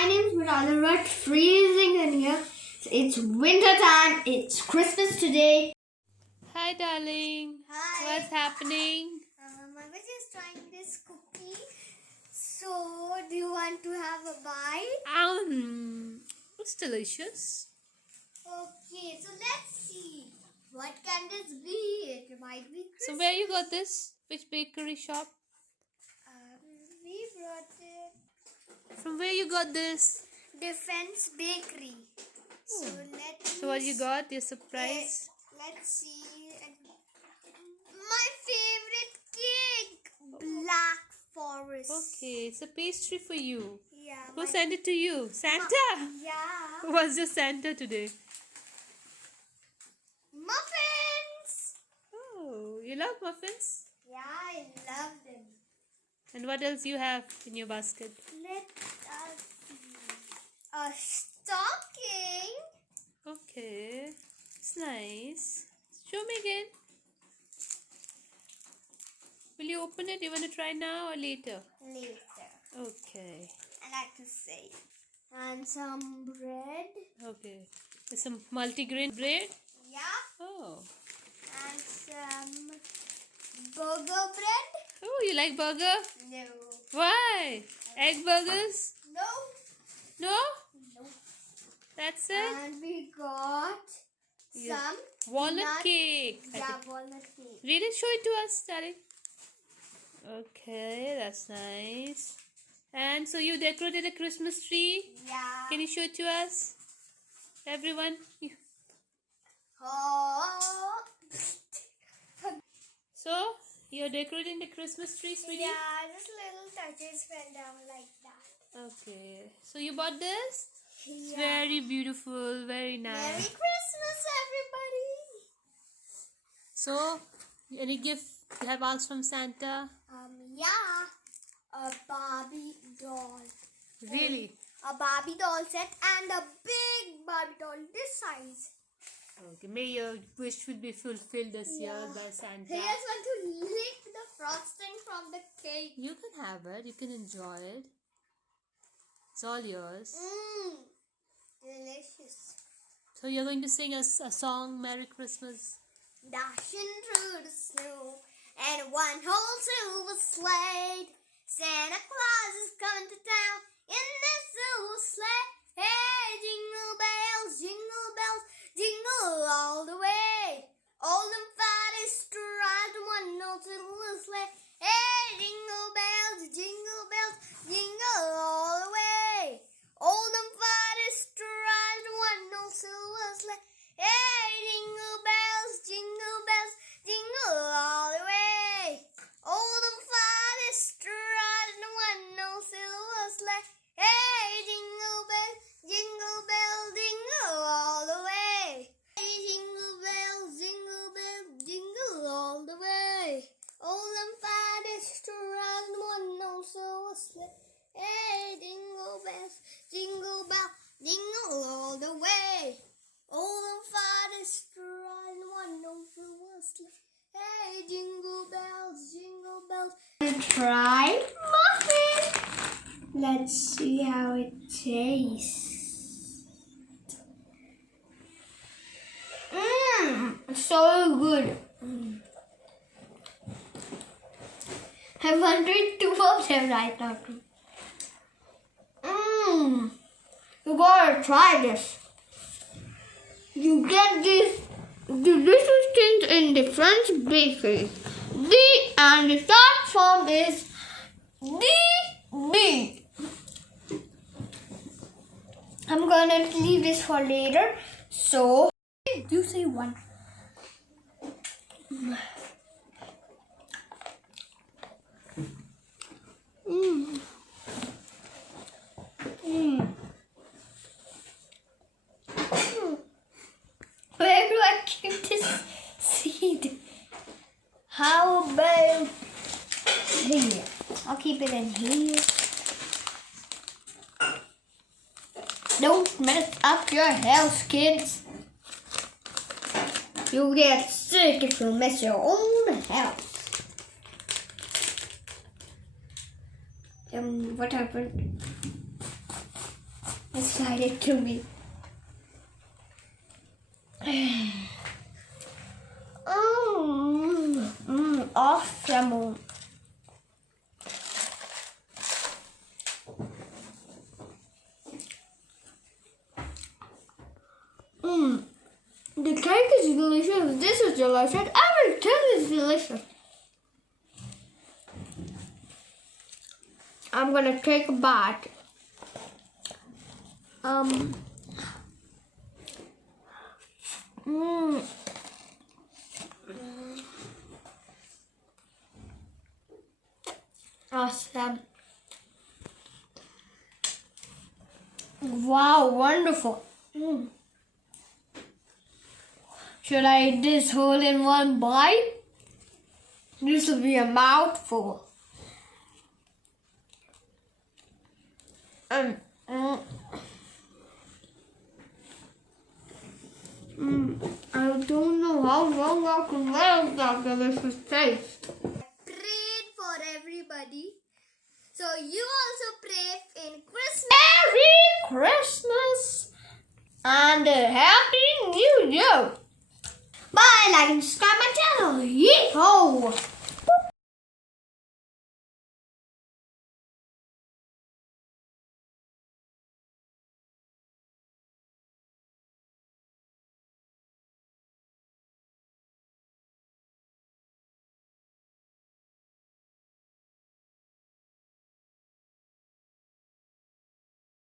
My name is MERAL JYRWA. It's freezing in here. It's winter time. It's Christmas today. Hi, darling. Hi. What's happening? I was just trying this cookie. So, do you want to have a bite? It's delicious. Okay, so let's see. What can this be? It might be Christmas. So, where you got this? Which bakery shop? We brought it. From where you got this? Defense Bakery. So, So, what you got? Your surprise? Let's see. My favorite cake, Black Forest. Okay, it's a pastry for you. Yeah. Who sent it to you? Santa? Yeah. What's your Santa today? Muffins. Oh, you love muffins? Yeah, I love them. And what else you have in your basket? Let us see. A stocking. Okay, it's nice. Show me again. Will you open it? You want to try now or later? Later. Okay. I like to say. And some bread. Okay. There's some multigrain bread. Yeah. Oh. And some burger bread. Oh, you like burger? No. Why? Egg burgers? No. No? No. That's it? And we got some walnut cake. Yeah, walnut cake. Read it, show it to us, darling. Okay, that's nice. And so you decorated a Christmas tree? Yeah. Can you show it to us? Everyone? Oh. So, you're decorating the Christmas tree, sweetie? Yeah, just little touches went down like that. Okay. So you bought this? It's Yeah. very beautiful, very nice. Merry Christmas, everybody. So, any gift you have asked from Santa? Yeah. A Barbie doll. Really? A Barbie doll set and a big Barbie doll this size. Okay, may your wish will be fulfilled this year by Santa. He just want to lick the frosting from the cake. You can have it. You can enjoy it. It's all yours. Delicious. So you're going to sing a song, Merry Christmas. Dashing through the snow and one whole silver sleigh. Santa Claus is coming to town in this silver sleigh. Hey, jingle bells, jingle all the way. All them fighters ride one old silver sleigh. Hey, jingle bells, jingle all the way. All them fighters ride one old silver sleigh. Hey, jingle bells, jingle all the way. All them fighters ride one old silver sleigh. Hey, jingle bells, jingle all the way. Hey, jingle bells, jingle all the way. All them fighters ride one old silver sleigh. Hey, jingle bells, jingle all the way. All them fighters ride one old silver sleigh. Hey, jingle bells. Try muffin. Let's see how it tastes. So good. I'm wondering two of them right now. You gotta try this. You get these delicious things in the French bakery. And the short form is DB. I'm gonna leave this for later. So, you say one. Where do I keep this seed? How about here? I'll keep it in here. Don't mess up your health, kids. You'll get sick if you mess your own health. What happened? slide it to me. Awesome. The cake is delicious. This is delicious. Everything is delicious. I'm gonna take a bite. Awesome. Wow, wonderful. Should I eat this whole in one bite? This will be a mouthful. I don't know how long I can manage that delicious taste. Prayed for everybody. So you also pray in Christmas. Merry Christmas and a Happy New Year. Bye, like and subscribe my channel. Yeehaw!